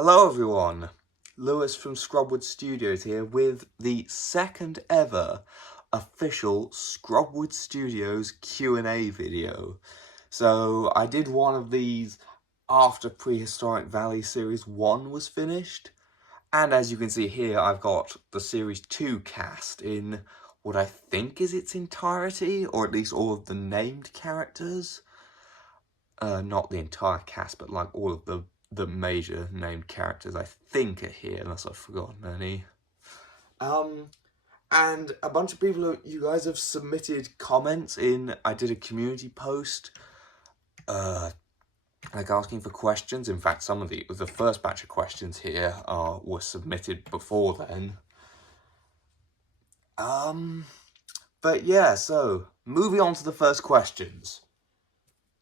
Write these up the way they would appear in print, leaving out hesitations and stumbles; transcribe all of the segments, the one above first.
Hello everyone, Lewis from Scrubwood Studios here with the second ever official Scrubwood Studios Q&A video. So I did one of these after Prehistoric Valley Series 1 was finished, and as you can see here I've got the Series 2 cast in what I think is its entirety, or at least all of the named characters. Not the entire cast, but like all of the major named characters I think are here, unless I've forgotten any. And a bunch of people, you guys have submitted comments in, I did a community post, like asking for questions. In fact, some of the first batch of questions here were submitted before then. But yeah, so moving on to the first questions.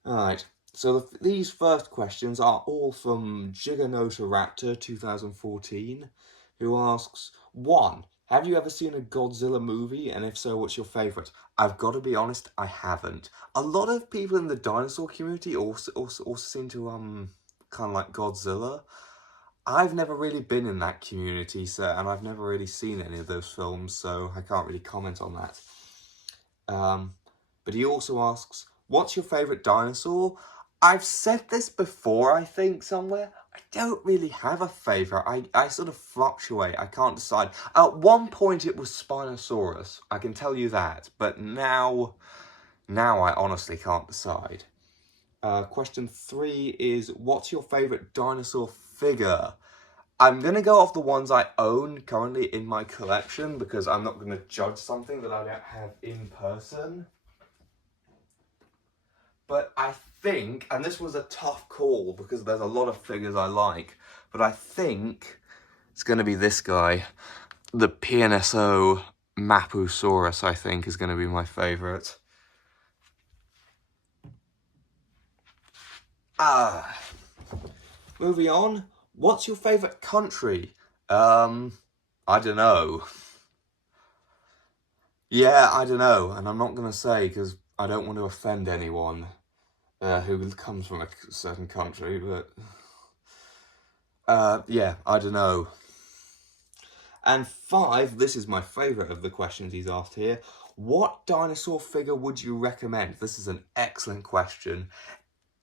Alright. So these first questions are all from Raptor 2014, who asks, 1. Have you ever seen a Godzilla movie, and if so, what's your favourite? I've got to be honest, I haven't. A lot of people in the dinosaur community also seem to kind of like Godzilla. I've never really been in that community, and I've never really seen any of those films, so I can't really comment on that. But he also asks, what's your favourite dinosaur? I've said this before, I think, somewhere. I don't really have a favourite. I sort of fluctuate. I can't decide. At one point, it was Spinosaurus. I can tell you that. But now I honestly can't decide. Question 3 is, what's your favourite dinosaur figure? I'm going to go off the ones I own currently in my collection, because I'm not going to judge something that I don't have in person. But I think, and this was a tough call because there's a lot of figures I like, but I think it's going to be this guy. The PNSO Mapusaurus, I think, is going to be my favourite. Moving on. What's your favourite country? I don't know. Yeah, I don't know, and I'm not going to say because I don't want to offend anyone who comes from a certain country, but yeah, I don't know. And 5, this is my favourite of the questions he's asked here. What dinosaur figure would you recommend? This is an excellent question.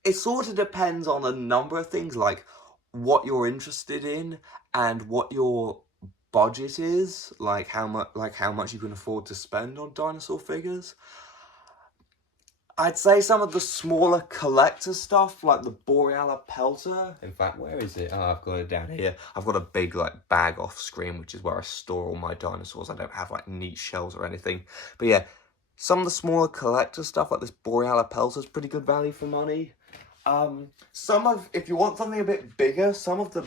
It sort of depends on a number of things, like what you're interested in and what your budget is, like how much you can afford to spend on dinosaur figures. I'd say some of the smaller collector stuff, like the Borealis Pelter. In fact, where is it? Oh, I've got it down here. I've got a big like bag off screen, which is where I store all my dinosaurs. I don't have like neat shells or anything. But yeah, some of the smaller collector stuff, like this Borealis Pelter, is pretty good value for money. If you want something a bit bigger, some of the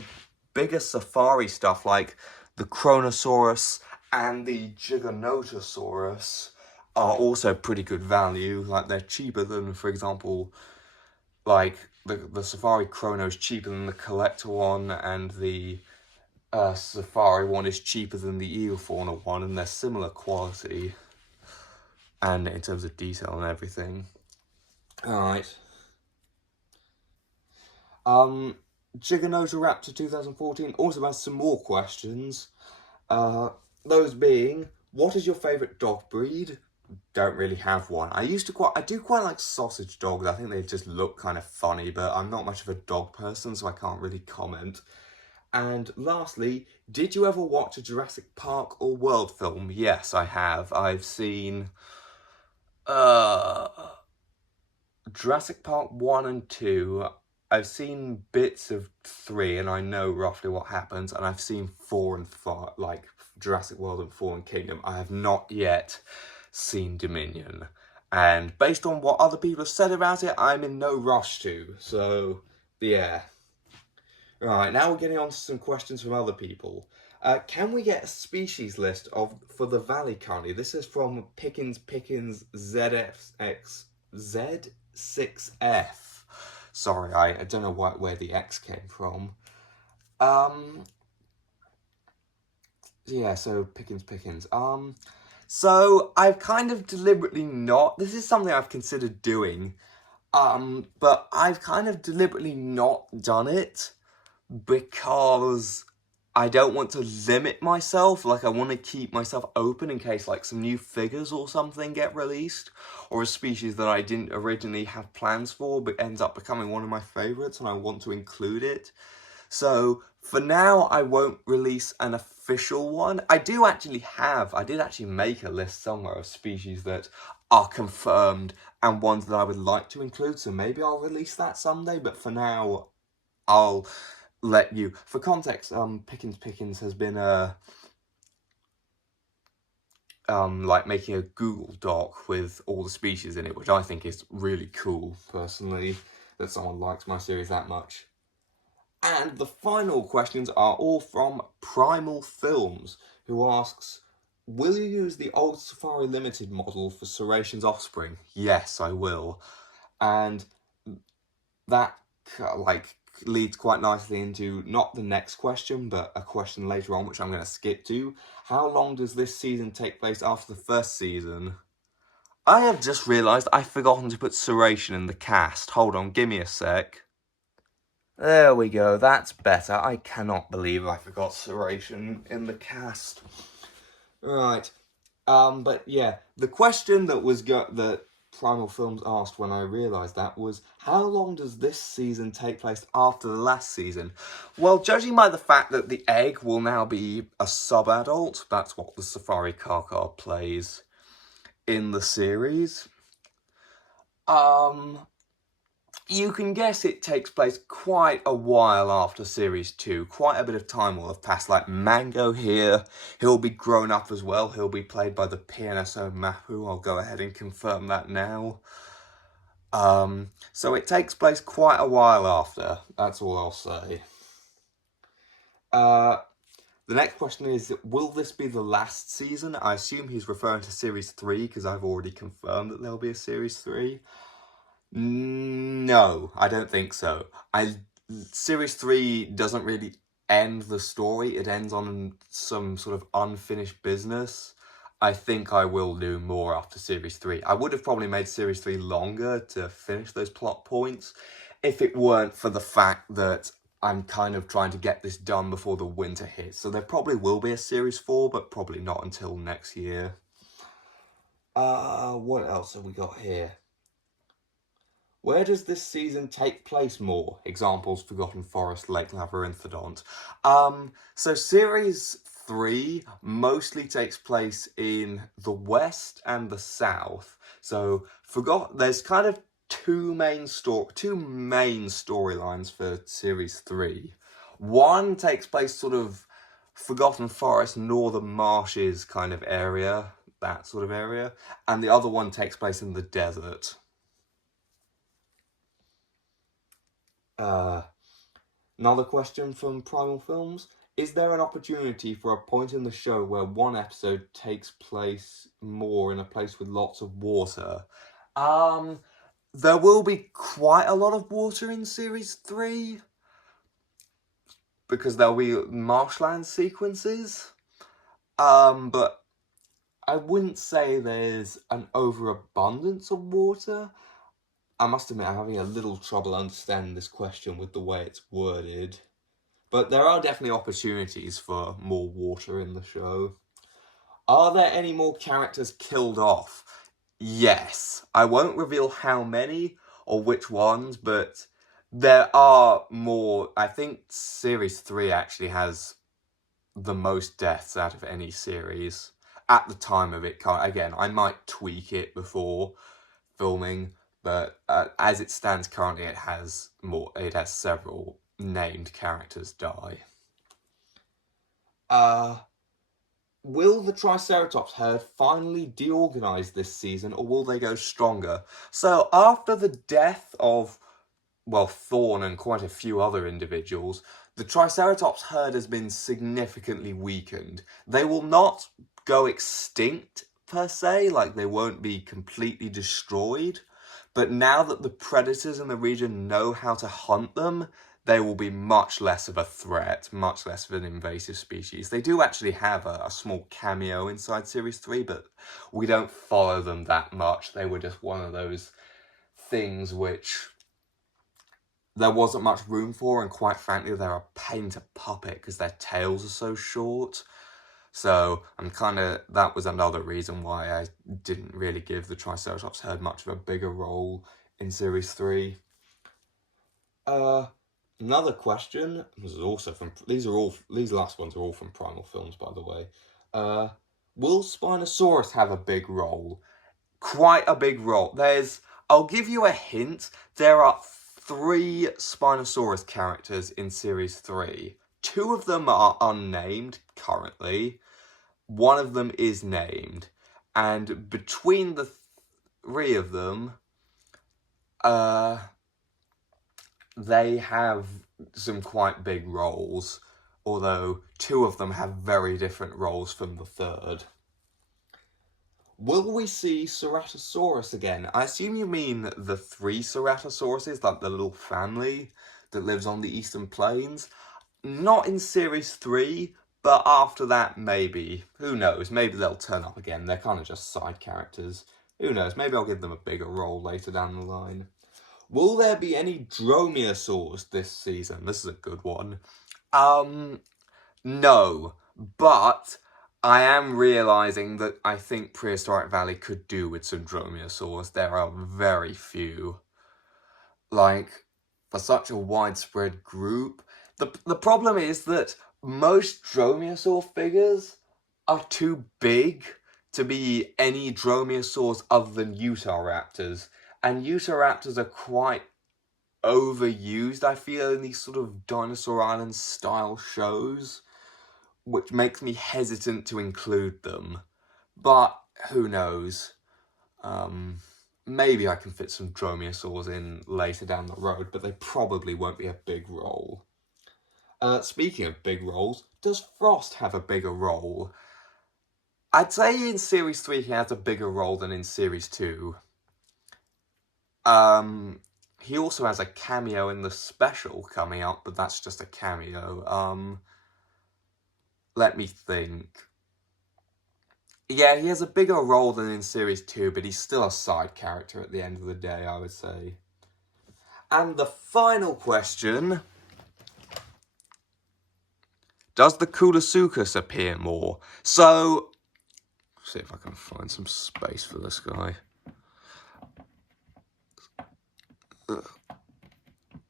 bigger safari stuff, like the Kronosaurus and the Giganotosaurus, are also pretty good value. Like, they're cheaper than, for example, like the Safari Chrono is cheaper than the Collector one, and the Safari one is cheaper than the Eofauna one, and they're similar quality and in terms of detail and everything. Alright. Giganotoraptor 2014 also has some more questions. Those being, what is your favourite dog breed? Don't really have one. I do quite like sausage dogs. I think they just look kind of funny, but I'm not much of a dog person, so I can't really comment. And lastly, did you ever watch a Jurassic Park or World film? Yes, I have. I've seen Jurassic Park 1 and 2. I've seen bits of 3, and I know roughly what happens, and I've seen 4 and 5, like Jurassic World and Fallen Kingdom. I have not yet seen Dominion, and based on what other people have said about it, I'm in no rush to, so yeah. Right, now we're getting on to some questions from other people. Can we get a species list for the valley currently? This is from Pickens Z6F. Sorry, I don't know where the X came from. Yeah, so Pickens. So I've kind of deliberately not, this is something I've considered doing, but I've kind of deliberately not done it because I don't want to limit myself. Like, I want to keep myself open in case, like, some new figures or something get released, or a species that I didn't originally have plans for but ends up becoming one of my favourites and I want to include it. So for now, I won't release an official one. I did actually make a list somewhere of species that are confirmed and ones that I would like to include, so maybe I'll release that someday, but for now, I'll let you. For context, Pickens has been like making a Google Doc with all the species in it, which I think is really cool, personally, that someone likes my series that much. And the final questions are all from Primal Films, who asks, will you use the old Safari Limited model for Serration's offspring? Yes, I will. And that, like, leads quite nicely into not the next question, but a question later on, which I'm going to skip to. How long does this season take place after the first season? I have just realised I've forgotten to put Serration in the cast. Hold on, give me a sec. There we go, that's better. I cannot believe I forgot Serration in the cast. Right. But yeah, the question that that Primal Films asked when I realised that was, how long does this season take place after the last season? Well, judging by the fact that the egg will now be a sub-adult, that's what the Safari Kaka plays in the series, you can guess it takes place quite a while after Series 2. Quite a bit of time will have passed. Like Mango here, he'll be grown up as well. He'll be played by the PNSO Mapu. I'll go ahead and confirm that now. So it takes place quite a while after. That's all I'll say. The next question is, will this be the last season? I assume he's referring to Series 3, because I've already confirmed that there'll be a Series 3. No, I don't think so. Series 3 doesn't really end the story. It ends on some sort of unfinished business. I think I will do more after Series 3. I would have probably made Series 3 longer to finish those plot points if it weren't for the fact that I'm kind of trying to get this done before the winter hits. So there probably will be a Series 4, but probably not until next year. What else have we got here? Where does this season take place more? Examples, Forgotten Forest, Lake Labyrinthodont. So Series 3 mostly takes place in the West and the South. So there's kind of two main storylines for Series 3. One takes place sort of Forgotten Forest, Northern Marshes kind of area, that sort of area. And the other one takes place in the desert. Another question from Primal Films. Is there an opportunity for a point in the show where one episode takes place more in a place with lots of water? There will be quite a lot of water in Series 3, because there'll be marshland sequences. But I wouldn't say there's an overabundance of water. I must admit, I'm having a little trouble understanding this question with the way it's worded. But there are definitely opportunities for more water in the show. Are there any more characters killed off? Yes. I won't reveal how many or which ones, but there are more. I think Series 3 actually has the most deaths out of any series at the time of it. Again, I might tweak it before filming, but as it stands currently, it has several named characters die. Will the Triceratops herd finally deorganize this season, or will they go stronger? So after the death of, well, Thorn and quite a few other individuals, the Triceratops herd has been significantly weakened. They will not go extinct per se, like they won't be completely destroyed, but now that the predators in the region know how to hunt them, they will be much less of a threat, much less of an invasive species. They do actually have a small cameo inside Series 3, but we don't follow them that much. They were just one of those things which there wasn't much room for, and quite frankly, they're a pain to puppet because their tails are so short. So that was another reason why I didn't really give the Triceratops herd much of a bigger role in Series 3. Another question, this is also from, these last ones are all from Primal Films, by the way. Will Spinosaurus have a big role? Quite a big role. I'll give you a hint, there are 3 Spinosaurus characters in Series 3. 2 of them are unnamed currently. 1 of them is named. And between the 3 of them, they have some quite big roles, although 2 of them have very different roles from the 3rd. Will we see Ceratosaurus again? I assume you mean the 3 Ceratosauruses, like the little family that lives on the Eastern Plains. Not in Series 3, but after that, maybe. Who knows? Maybe they'll turn up again. They're kind of just side characters. Who knows? Maybe I'll give them a bigger role later down the line. Will there be any dromaeosaurs this season? This is a good one. No, but I am realising that I think Prehistoric Valley could do with some dromaeosaurs. There are very few. Like, for such a widespread group. The problem is that most dromaeosaur figures are too big to be any dromaeosaurs other than Utahraptors. And Utahraptors are quite overused, I feel, in these sort of Dinosaur Island style shows, which makes me hesitant to include them. But who knows? Maybe I can fit some dromaeosaurs in later down the road, but they probably won't be a big role. Speaking of big roles, does Frost have a bigger role? I'd say in Series 3 he has a bigger role than in Series 2. He also has a cameo in the special coming up, but that's just a cameo. Let me think. Yeah, he has a bigger role than in Series 2, but he's still a side character at the end of the day, I would say. And the final question: does the Koolasuchus appear more? So, let's see if I can find some space for this guy.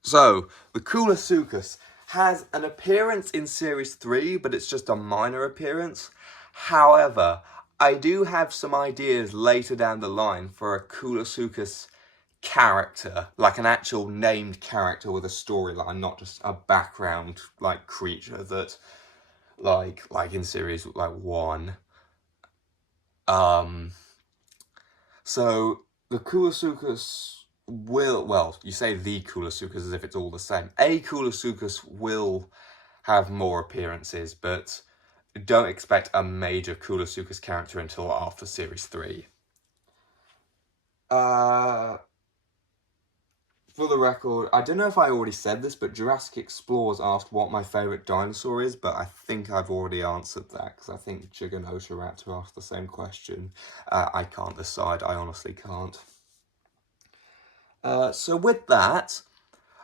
So, the Koolasuchus has an appearance in Series 3, but it's just a minor appearance. However, I do have some ideas later down the line for a Koolasuchus character, like an actual named character with a storyline, not just a background, like, creature that, like in Series, 1. So, the Koolasuchus will, well, you say the Koolasuchus as if it's all the same. A Koolasuchus will have more appearances, but don't expect a major Koolasuchus character until after Series 3. For the record, I don't know if I already said this, but Jurassic Explorers asked what my favourite dinosaur is, but I think I've already answered that, because I think Giganotoraptor asked the same question. I can't decide, I honestly can't. So with that,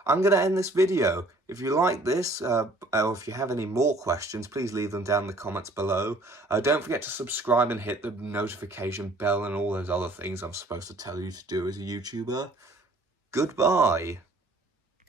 I'm going to end this video. If you like this, or if you have any more questions, please leave them down in the comments below. Don't forget to subscribe and hit the notification bell and all those other things I'm supposed to tell you to do as a YouTuber. Goodbye.